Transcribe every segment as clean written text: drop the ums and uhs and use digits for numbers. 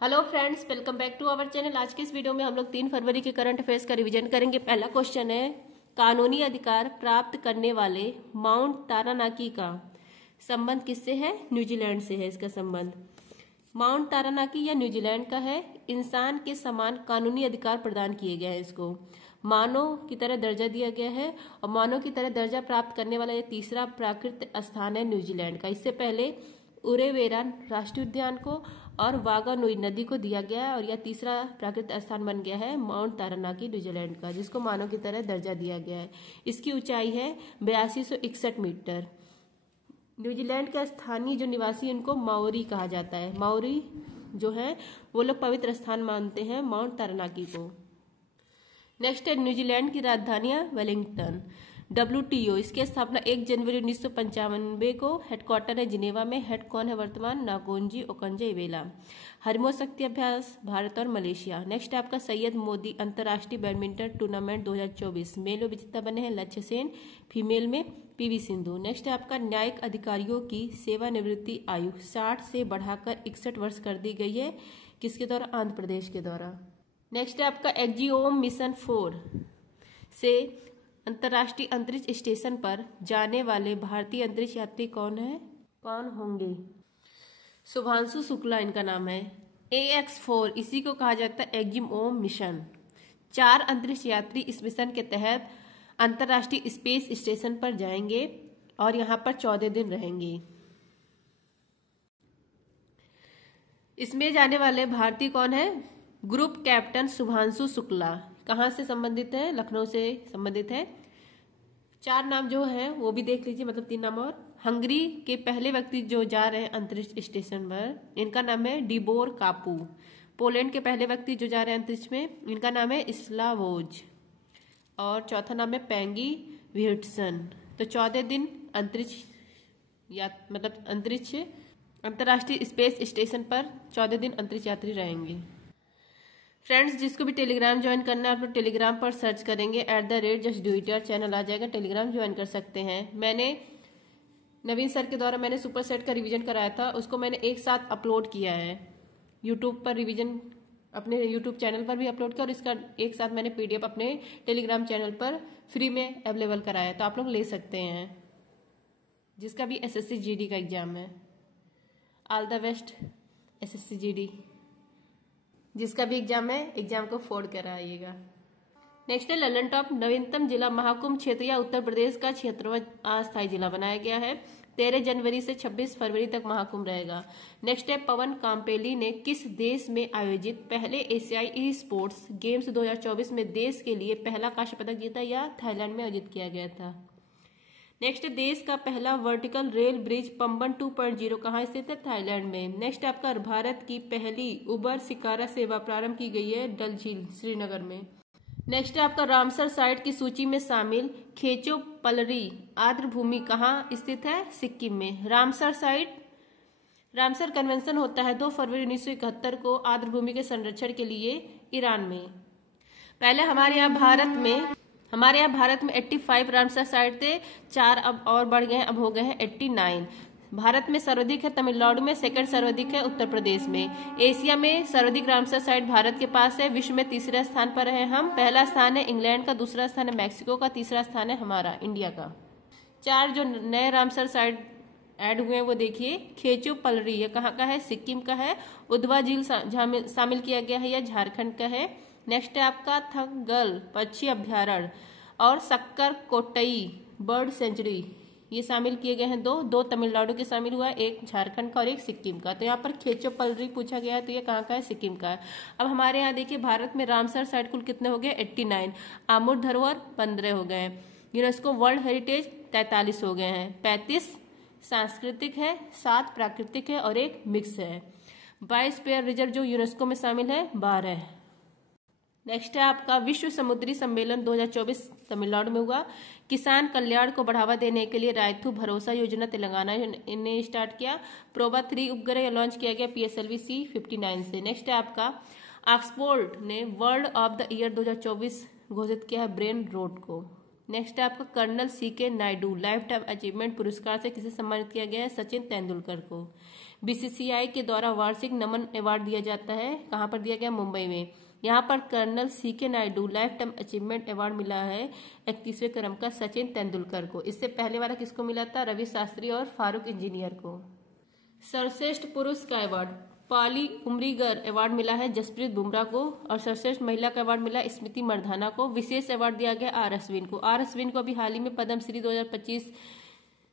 Hello friends, welcome back to our channel. आज के इस वीडियो में हम लोग 3 फरवरी के करंट अफेयर्स का रिवीजन करेंगे। पहला क्वेश्चन है, कानूनी अधिकार प्राप्त करने वाले माउंट तारानाकी का संबंध किससे है? न्यूजीलैंड से है इसका संबंध। माउंट तारानाकी या न्यूजीलैंड का है। इंसान के समान कानूनी अधिकार प्रदान किए गए हैं इसको, मानव की तरह दर्जा दिया गया है और मानव की तरह दर्जा प्राप्त करने वाला ये तीसरा प्राकृतिक स्थान है न्यूजीलैंड का। इससे पहले उरेवेरा राष्ट्रीय उद्यान को और वागानुई नदी को दिया गया है और यह तीसरा प्राकृतिक स्थान बन गया है माउंट तारानाकी न्यूजीलैंड का, जिसको मानव की तरह दर्जा दिया गया है। इसकी ऊंचाई है 8261 मीटर। न्यूजीलैंड के स्थानीय जो निवासी उनको माओरी कहा जाता है। माओरी जो है वो लोग पवित्र स्थान मानते हैं माउंट तारानाकी को। नेक्स्ट है, न्यूजीलैंड की राजधानी वेलिंगटन। WTO इसकी स्थापना 1 जनवरी 1995 को। हेडक्वार्टर है जिनेवा में। हेड कौन है वर्तमान? नागोंजी ओकंजे-इवेला। हरमो शक्ति अभ्यास भारत और मलेशिया। नेक्स्ट है आपका सैयद मोदी अंतर्राष्ट्रीय बैडमिंटन टूर्नामेंट 2024। मेल में विजेता बने हैं लक्ष्य सेन, फीमेल में PV सिंधु। नेक्स्ट है आपका न्यायिक अधिकारियों की सेवानिवृत्ति आयु 60 से बढ़ाकर 61 वर्ष कर दी गई है। किसके द्वारा? आंध्र प्रदेश के द्वारा। नेक्स्ट है आपका एक्जिओम मिशन 4 से अंतर्राष्ट्रीय अंतरिक्ष स्टेशन पर जाने वाले भारतीय अंतरिक्ष यात्री कौन होंगे? शुभांशु शुक्ला इनका नाम है। AX4 इसी को कहा जाता है एक्जिओम मिशन। 4 अंतरिक्ष यात्री इस मिशन के तहत अंतर्राष्ट्रीय स्पेस स्टेशन पर जाएंगे और यहां पर 14 दिन रहेंगे। इसमें जाने वाले भारतीय कौन है? Group captain Shubhanshu Shukla. कहाँ से संबंधित है? लखनऊ से संबंधित है। 4 नाम जो है वो भी देख लीजिए, मतलब 3 नाम और। हंगरी के पहले व्यक्ति जो जा रहे हैं अंतरिक्ष स्टेशन पर, इनका नाम है डिबोर कापू। पोलैंड के पहले व्यक्ति जो जा रहे हैं अंतरिक्ष में, इनका नाम है स्लावोज। और चौथा नाम है पेंगी विहटसन। तो 14 दिन अंतरिक्ष अंतर्राष्ट्रीय स्पेस स्टेशन पर 14 दिन अंतरिक्ष यात्री रहेंगे। फ्रेंड्स, जिसको भी टेलीग्राम ज्वाइन करना है आप लोग टेलीग्राम पर सर्च करेंगे @justdoit चैनल आ जाएगा, टेलीग्राम ज्वाइन कर सकते हैं। मैंने नवीन सर के द्वारा मैंने सुपर सेट का रिवीजन कराया था, उसको मैंने एक साथ अपलोड किया है यूट्यूब पर। रिवीजन अपने यूट्यूब चैनल पर भी अपलोड किया और इसका एक साथ मैंने PDF अपने टेलीग्राम चैनल पर फ्री में अवेलेबल कराया, तो आप लोग ले सकते हैं। जिसका भी SSC GD का एग्जाम है, all the best SSC GD। जिसका भी एग्जाम है, एग्जाम को फोड़ कर आइएगा। नेक्स्ट है ललन टॉप। नवीनतम जिला महाकुंभ क्षेत्र या उत्तर प्रदेश का क्षेत्रवा अस्थायी जिला बनाया गया है। 13 जनवरी से 26 फरवरी तक महाकुंभ रहेगा। नेक्स्ट है, पवन काम्पेली ने किस देश में आयोजित पहले एशियाई ई स्पोर्ट्स गेम्स 2024 में देश के लिए पहला कांस्य पदक जीता? या थाईलैंड में आयोजित किया गया था। नेक्स्ट, देश का पहला वर्टिकल रेल ब्रिज पंबन 2.0 कहाँ स्थित है? थाईलैंड में। नेक्स्ट आपका भारत की पहली उबर शिकारा सेवा प्रारंभ की गई है डल झील श्रीनगर में। नेक्स्ट आपका रामसर साइट की सूची में शामिल खेचो पलरी आर्द्र भूमि कहाँ स्थित है? सिक्किम में। रामसर कन्वेंशन होता है 2 फरवरी 1971 को आर्द्र भूमि के संरक्षण के लिए ईरान में। पहले हमारे यहाँ भारत में 85 रामसर साइट थे, 4 अब और बढ़ गए हैं, अब हो गए हैं 89। भारत में सर्वाधिक है तमिलनाडु में, सेकंड सर्वाधिक है उत्तर प्रदेश में। एशिया में सर्वाधिक रामसर साइट भारत के पास है। विश्व में तीसरे स्थान पर है हम। पहला स्थान है इंग्लैंड का, दूसरा स्थान है मैक्सिको का, तीसरा स्थान है हमारा इंडिया का। 4 जो नए रामसर साइट ऐड हुए हैं वो देखिए। खेचो पलरी ये कहाँ का है? सिक्किम का है। उधवा झील शामिल किया गया है, यह झारखंड का है। नेक्स्ट है आपका थंगल पक्षी अभ्यारण्य और सक्कर कोटई बर्ड सेंचुरी, ये शामिल किए गए हैं। 2 तमिलनाडु के शामिल हुआ है, 1 झारखंड का और 1 सिक्किम का। तो यहाँ पर खेचो पलरी पूछा गया है, तो ये कहाँ का है? सिक्किम का है। अब हमारे यहाँ देखिए भारत में रामसर साइट कुल कितने हो गए? 89। आमुर धरोहर 15 हो गए। यूनेस्को वर्ल्ड हेरिटेज 43 हो गए हैं। 35 सांस्कृतिक है, 7 प्राकृतिक है और 1 मिक्स है। बायोस्फीयर रिजर्व जो यूनेस्को में शामिल है 12। नेक्स्ट है आपका विश्व समुद्री सम्मेलन 2024 तमिलनाडु में हुआ। किसान कल्याण को बढ़ावा देने के लिए रायथू भरोसा योजना तेलंगाना ने स्टार्ट किया। प्रोबा 3 उपग्रह लॉन्च किया गया PSLV C-59 से। नेक्स्ट है आपका ऑक्सफोर्ड ने वर्ल्ड ऑफ द ईयर 2024 घोषित किया है ब्रेन रोड को। नेक्स्ट है आपका colonel CK Naidu lifetime achievement पुरस्कार से किसे सम्मानित किया गया है? सचिन तेंदुलकर को। बीसीसीआई के द्वारा वार्षिक नमन अवार्ड दिया जाता है, कहाँ पर दिया गया, मुंबई में। यहाँ पर colonel CK Naidu lifetime achievement award मिला है 31वें क्रम का सचिन तेंदुलकर को। इससे पहले वाला किसको मिला था, रवि शास्त्री और फारूक इंजीनियर को। सर्वश्रेष्ठ पुरुष का अवार्ड पाली उमरीगर अवार्ड मिला है जसप्रीत बुमराह को, और सर्वश्रेष्ठ महिला का अवार्ड मिला स्मृति मंधाना को। विशेष अवार्ड दिया गया आर अश्विन को। आर अश्विन को अभी हाल ही में पद्मश्री 2025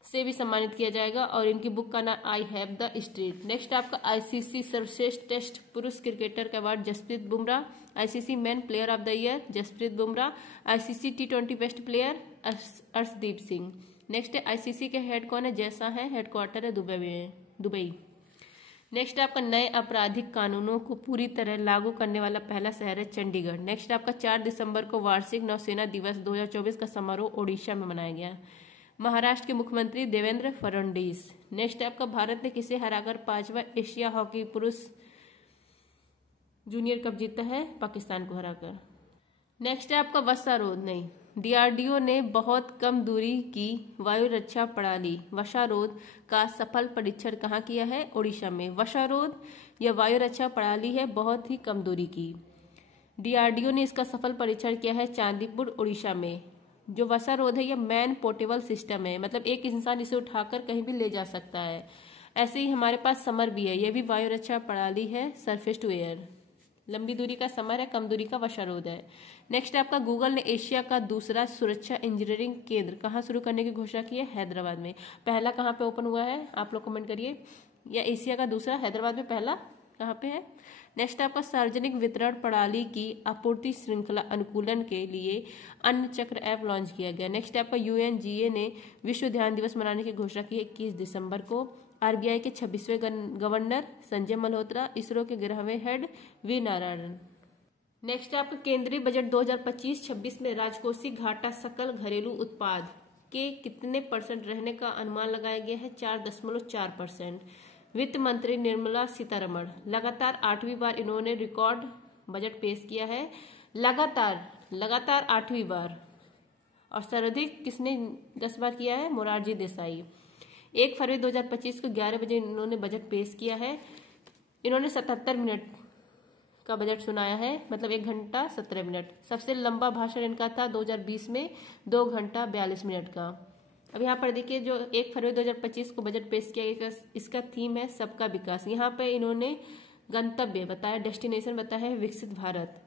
से भी सम्मानित किया जाएगा, और इनकी बुक का नाम I have the street. Next आपका आईसीसी सर्वश्रेष्ठ टेस्ट पुरुष क्रिकेटर का award Jasprit Bumrah, ICC man player of the year Jasprit Bumrah, ICC T20 best player Arshdeep Singh. Next है आईसीसी के हेड कौन है, जैसा है, हेडक्वार्टर है दुबई। नेक्स्ट आपका नए आपराधिक कानूनों को पूरी तरह लागू करने वाला पहला शहर है चंडीगढ़। नेक्स्ट आपका 4 दिसंबर को वार्षिक नौसेना दिवस 2024 का समारोह ओडिशा में मनाया गया। महाराष्ट्र के मुख्यमंत्री देवेंद्र फडणवीस। नेक्स्ट आपका भारत ने किसे हराकर 5वां एशिया हॉकी पुरुष जूनियर कप जीता है, पाकिस्तान को हराकर। नेक्स्ट है आपका वषारोध नहीं, डीआरडीओ ने बहुत कम दूरी की वायु रक्षा प्रणाली वषारोध का सफल परीक्षण कहाँ किया है, ओडिशा में। वषारोध यह वायु रक्षा प्रणाली है बहुत ही कम दूरी की। डीआरडीओ ने इसका सफल परीक्षण किया है चांदीपुर ओडिशा में। जो वषारोध है यह मैन पोर्टेबल सिस्टम है, मतलब एक इंसान इसे उठाकर कहीं भी ले जा सकता है। ऐसे ही हमारे पास समर भी है, यह भी वायु रक्षा प्रणाली है, सरफेस टू एयर। लंबी दूरी का समर है, कम दूरी का वषारोध है। नेक्स्ट आपका गूगल ने एशिया का दूसरा सुरक्षा इंजीनियरिंग केंद्र कहाँ शुरू करने की घोषणा की है, हैदराबाद में। पहला कहाँ पे ओपन हुआ है, आप लोग कमेंट करिए। या एशिया का दूसरा हैदराबाद में, पहला कहाँ पे है। नेक्स्ट आपका सार्वजनिक वितरण प्रणाली की आपूर्ति श्रृंखला अनुकूलन के लिए अन्न चक्र ऐप लॉन्च किया गया। नेक्स्ट आपका यूएनजीए ने विश्व ध्यान दिवस मनाने की घोषणा की 21 दिसंबर को। आरबीआई के 26वें गवर्नर संजय मल्होत्रा, इसरो के 11वें हेड वी नारायणन। नेक्स्ट आपका केंद्रीय बजट 2025-26 में राजकोषीय घाटा सकल घरेलू उत्पाद के कितने % रहने का अनुमान लगाया गया है, 4.4%। वित्त मंत्री निर्मला सीतारमण लगातार 8वीं बार इन्होंने रिकॉर्ड बजट पेश किया है, लगातार 8वीं बार। और सर्वाधिक किसने 10 बार किया है, मोरारजी देसाई। 1 फरवरी 2025 को 11 बजे इन्होंने बजट पेश किया है। इन्होंने 77 मिनट का बजट सुनाया है, मतलब 1 घंटा 17 मिनट। सबसे लंबा भाषण इनका था 2020 में 2 घंटा 42 मिनट का। अब यहाँ पर देखिए जो 1 फरवरी 2025 को बजट पेश किया गया, इसका थीम है सबका विकास। यहाँ पे इन्होंने गंतव्य बताया, डेस्टिनेशन बताया है विकसित भारत।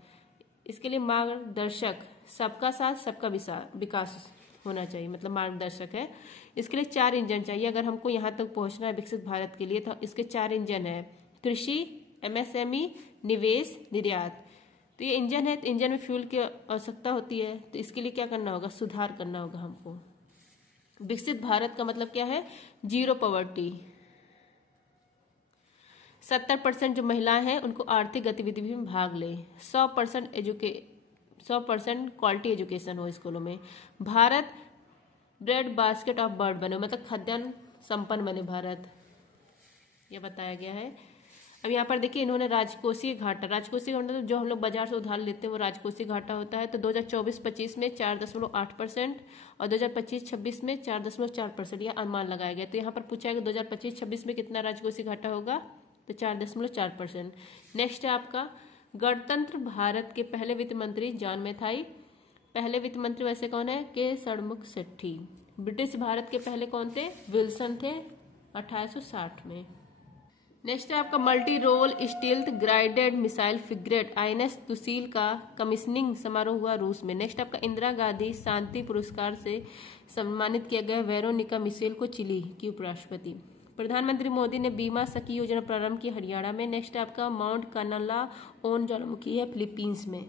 इसके लिए मार्गदर्शक सबका साथ सबका विकास होना चाहिए, मतलब मार्गदर्शक है। इसके लिए 4 इंजन चाहिए। अगर हमको यहाँ तक पहुँचना है विकसित भारत के लिए, तो इसके 4 इंजन है, कृषि, एमएसएमई, निवेश, निर्यात। तो ये इंजन है, तो इंजन में फ्यूल की आवश्यकता होती है, तो इसके लिए क्या करना होगा, सुधार करना होगा हमको। विकसित भारत का मतलब क्या है, 0 पॉवर्टी। 70% जो महिलाएं हैं उनको आर्थिक गतिविधि में भाग ले। 100% क्वालिटी एजुकेशन हो स्कूलों में। Bharat bread basket of bird बने, मतलब खाद्यान्न संपन्न बने भारत, यह बताया गया है। अब यहाँ पर देखिए इन्होंने राजकोषीय घाटा मतलब जो हम लोग बाजार से उधार लेते हैं वो राजकोषीय घाटा होता है। तो 2024-25 में 4.8% और 2025-26 में 4.4% यह अनुमान लगाया गया। तो यहाँ पर पूछा है कि 2025-26 में कितना राजकोषीय घाटा होगा, तो 4.4%। नेक्स्ट है आपका गणतंत्र भारत के पहले वित्त मंत्री जॉन मैथाई। पहले वित्त मंत्री वैसे कौन है, के षणमुख सेठी। ब्रिटिश भारत के पहले कौन थे, विल्सन थे 1860 में। नेक्स्ट है आपका multi role stealth guided missile frigate INS Tushil का कमीशनिंग समारोह हुआ रूस में। नेक्स्ट आपका इंदिरा गांधी शांति पुरस्कार से सम्मानित किया गया वेरोनिका मिशेल को, चिली की उपराष्ट्रपति। प्रधानमंत्री मोदी ने बीमा सखी योजना प्रारंभ की हरियाणा में। नेक्स्ट आपका माउंट कनला ओन ज्वालामुखी है फिलीपींस में।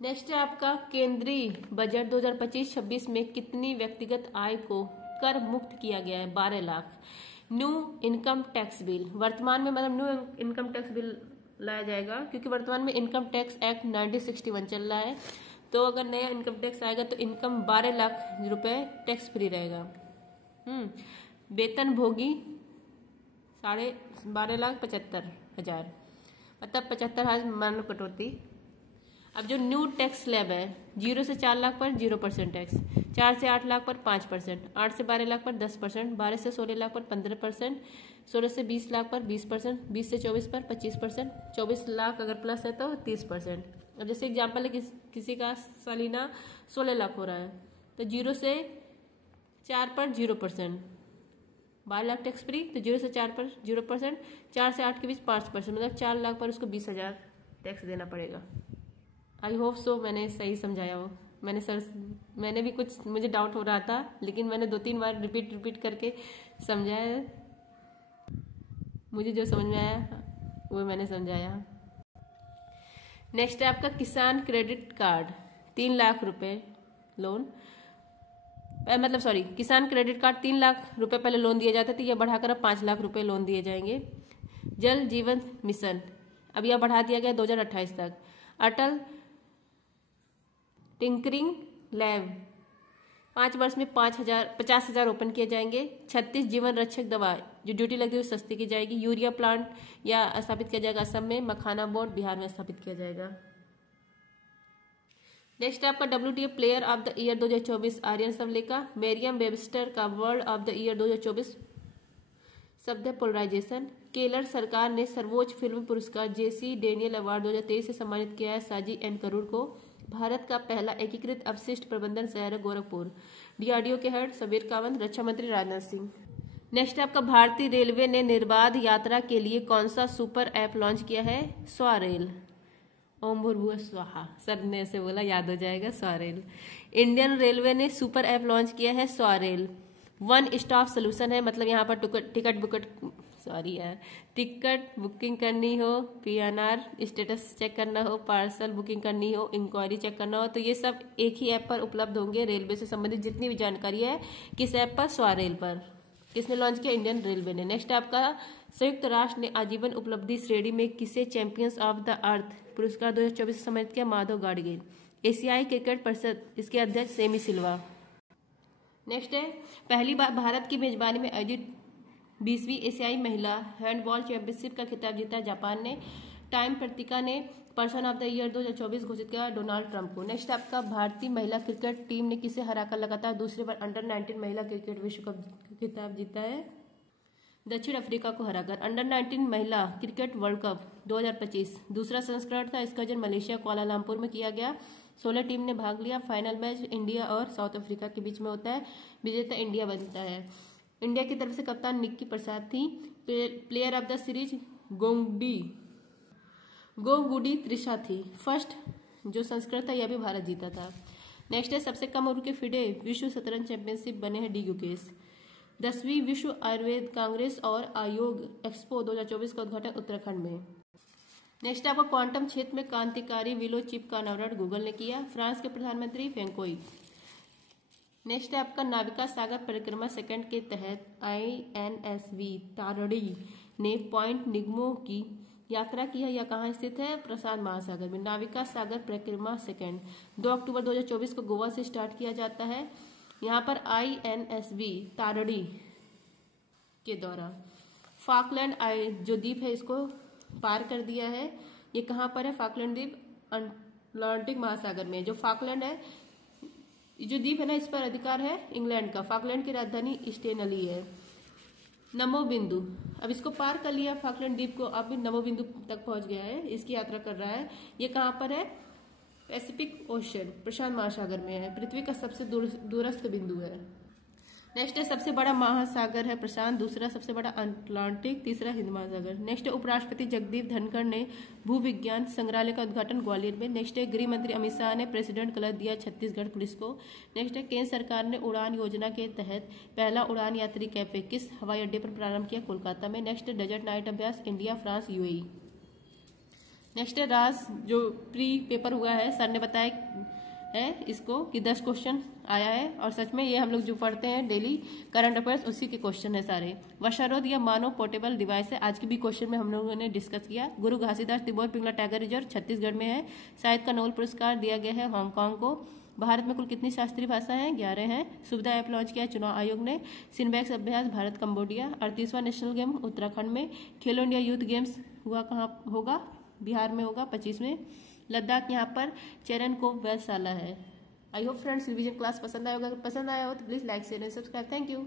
नेक्स्ट है आपका केंद्रीय बजट 2025-26 में कितनी व्यक्तिगत आय को कर मुक्त किया गया है, 12 lakh. New income tax bill, वर्तमान में मतलब न्यू इनकम टैक्स बिल लाया जाएगा, क्योंकि वर्तमान में इनकम टैक्स एक्ट 1961 चल रहा है। तो अगर नया इनकम टैक्स आएगा तो इनकम 12 लाख रुपए टैक्स फ्री रहेगा। वेतन भोगी 12,75,000, मतलब 75,000 मान लो कटौती। अब जो न्यू टैक्स स्लैब है, 0 से 4 लाख पर 0% टैक्स, 4 से 8 लाख पर 5%, 8 से 12 लाख पर 10%, 12 से 16 लाख पर 15%, 16 से 20 लाख पर 20%, 20 से 24 पर 25%, 24 लाख अगर प्लस है तो 30%। अब जैसे एग्जाम्पल है किसी का सालाना 16 लाख हो रहा है तो 0 से 4 पर 0%, 12 लाख टैक्स फ्री, तो 0 से 4 पर 0%, 4 से 8 के बीच 5%, मतलब 4 लाख पर उसको 20,000 टैक्स देना पड़ेगा। आई होप सो मैंने सही समझाया हो। मैंने भी कुछ मुझे डाउट हो रहा था, लेकिन मैंने 2-3 बार रिपीट करके समझाया। मुझे जो समझ में आया वो मैंने समझाया। नेक्स्ट है आपका किसान क्रेडिट कार्ड, 3 लाख रुपए लोन, मतलब सॉरी, किसान क्रेडिट कार्ड 3 लाख रुपए पहले लोन दिए जाते थे, यह बढ़ाकर अब 5 लाख रुपए लोन दिए जाएंगे। जल जीवन मिशन अब यह बढ़ा दिया गया 2028 तक। अटल टिंकरिंग लैब 5 वर्ष में 50,000 ओपन किए जाएंगे। 36 जीवन रक्षक दवा जो ड्यूटी लगी हुई सस्ती की जाएगी। यूरिया प्लांट या स्थापित किया जाएगा असम में। मखाना बोर्ड बिहार में स्थापित किया जाएगा। नेक्स्ट है आपका WTA player of the year 2024 Aryna Sabalenka. Merriam Webster का वर्ड ऑफ द ईयर 2024 शब्द है पोलराइजेशन। केरल सरकार ने सर्वोच्च फिल्म पुरस्कार JC डेनियल अवार्ड 2023 से सम्मानित किया है साजी एन करूर को। भारत का पहला एकीकृत अपशिष्ट प्रबंधन शहर है गोरखपुर। DRDO के हेड सबीर कावंत। रक्षा मंत्री राजनाथ सिंह। नेक्स्ट आपका भारतीय रेलवे ने निर्बाध यात्रा के लिए कौन सा सुपर ऐप लॉन्च किया है? स्वारेल। ओम भूर्भुवः स्वाहा, सर ने ऐसे बोला याद हो जाएगा, स्वारेल। इंडियन रेलवे ने सुपर ऐप लॉन्च किया है स्वारेल। वन स्टॉप सोल्यूशन है, मतलब यहाँ पर टिकट बुकिंग करनी हो, PNR स्टेटस चेक करना हो, पार्सल बुकिंग करनी हो, इंक्वायरी चेक करना हो, तो ये सब एक ही ऐप पर उपलब्ध होंगे। रेलवे से संबंधित जितनी भी जानकारी है किस ऐप पर? स्वारेल पर। किसने लॉन्च किया? इंडियन रेलवे ने। नेक्स्ट आपका संयुक्त राष्ट्र ने आजीवन उपलब्धि श्रेणी में किसे चैंपियंस ऑफ द अर्थ पुरस्कार 2024 से सम्मानित किया? माधव गाडगे। एशियाई क्रिकेट परिषद, इसके अध्यक्ष सेमी सिल्वा। नेक्स्ट है पहली बार भारत की मेजबानी में आयोजित 20वीं एशियाई महिला हैंडबॉल चैंपियनशिप का खिताब जीता जापान ने। टाइम पत्रिका ने पर्सन ऑफ द ईयर 2024 घोषित किया डोनाल्ड ट्रंप को। नेक्स्ट आपका भारतीय महिला क्रिकेट टीम ने किसे हराकर लगातार दूसरी बार अंडर-19 महिला क्रिकेट विश्व कप खिताब जीता है? दक्षिण अफ्रीका को हराकर। अंडर-19 महिला क्रिकेट वर्ल्ड कप 2025 दूसरा संस्करण था। इसका आयोजन मलेशिया कुआलालंपुर में किया गया। 16 टीम ने भाग लिया। फाइनल मैच इंडिया और साउथ अफ्रीका के बीच में होता है। विजेता इंडिया बनता है। इंडिया की तरफ से कप्तान निक्की प्रसाद थी। Player of the series Gongadi Trisha थी। फर्स्ट जो संस्करण था यह भी भारत जीता था। नेक्स्ट है सबसे कम उम्र के फिडे विश्व शतरंज चैंपियनशिप बने हैं डी गुकेश। 10वीं विश्व आयुर्वेद कांग्रेस और आयोग एक्सपो 2024 का उद्घाटन उत्तराखंड में। नेक्स्ट आपका क्वांटम क्षेत्र में क्रांतिकारी विलो चिप का अनावरण गूगल ने किया। फ्रांस के प्रधानमंत्री फेंकोई। नेक्स्ट है आपका नाविका सागर परिक्रमा सेकंड के तहत INSV तारड़ी ने पॉइंट निगमो की यात्रा की है। यह कहाँ स्थित है? प्रशांत महासागर में। नाविका सागर परिक्रमा सेकंड 2 अक्टूबर 2024 को गोवा से स्टार्ट किया जाता है। यहाँ पर INSV तारड़ी के द्वारा फाकलैंड जो द्वीप है इसको पार कर दिया है। ये कहाँ पर है? फाकलैंड द्वीप अटलांटिक महासागर में। जो फाकलैंड है, जो द्वीप है ना, इस पर अधिकार है इंग्लैंड का। फाकलैंड की राजधानी स्टेनली है। नमो बिंदु, अब इसको पार कर लिया फाकलैंड द्वीप को, अब नमो बिंदु तक पहुंच गया है, इसकी यात्रा कर रहा है। ये कहाँ पर है? पैसिफिक ओशन प्रशांत महासागर में है। पृथ्वी का सबसे दूरस्थ बिंदु है। नेक्स्ट है सबसे बड़ा महासागर है प्रशांत, दूसरा सबसे बड़ा अटलांटिक, तीसरा हिंद महासागर। नेक्स्ट है उपराष्ट्रपति जगदीप धनखड़ ने भूविज्ञान संग्रहालय का उद्घाटन ग्वालियर में। नेक्स्ट है गृह मंत्री अमित शाह ने प्रेसिडेंट कलर दिया छत्तीसगढ़ पुलिस को। नेक्स्ट है केंद्र सरकार ने उड़ान योजना के तहत पहला उड़ान यात्री कैफे किस हवाई अड्डे पर प्रारंभ किया? कोलकाता में। नेक्स्ट है डेजर्ट नाइट अभ्यास इंडिया फ्रांस UAE। नेक्स्ट है राज जो प्री पेपर हुआ है, सर ने बताया है इसको कि 10 क्वेश्चन आया है और सच में ये हम लोग जो पढ़ते हैं डेली करंट अफेयर्स उसी के क्वेश्चन है सारे। वर्षारोध या मानव पोर्टेबल डिवाइस है, आज के भी क्वेश्चन में हम लोगों ने डिस्कस किया। गुरु घासीदास तिब्बत पिंगला टाइगर रिजर्व छत्तीसगढ़ में है। साहित्य का नोबेल पुरस्कार दिया गया है हांगकांग को। भारत में कुल कितनी शास्त्रीय भाषा है? 11 हैं। सुविधा ऐप लॉन्च किया चुनाव आयोग ने। सिनबैक्स अभ्यास भारत कंबोडिया। 38वां नेशनल गेम उत्तराखंड में। खेलो इंडिया यूथ गेम्स हुआ कहाँ होगा? बिहार में होगा 25 में। लद्दाख यहाँ पर चरण को वैधशाला है। I hope friends revision class पसंद आया होगा। अगर पसंद आया हो तो please like share and subscribe. Thank you.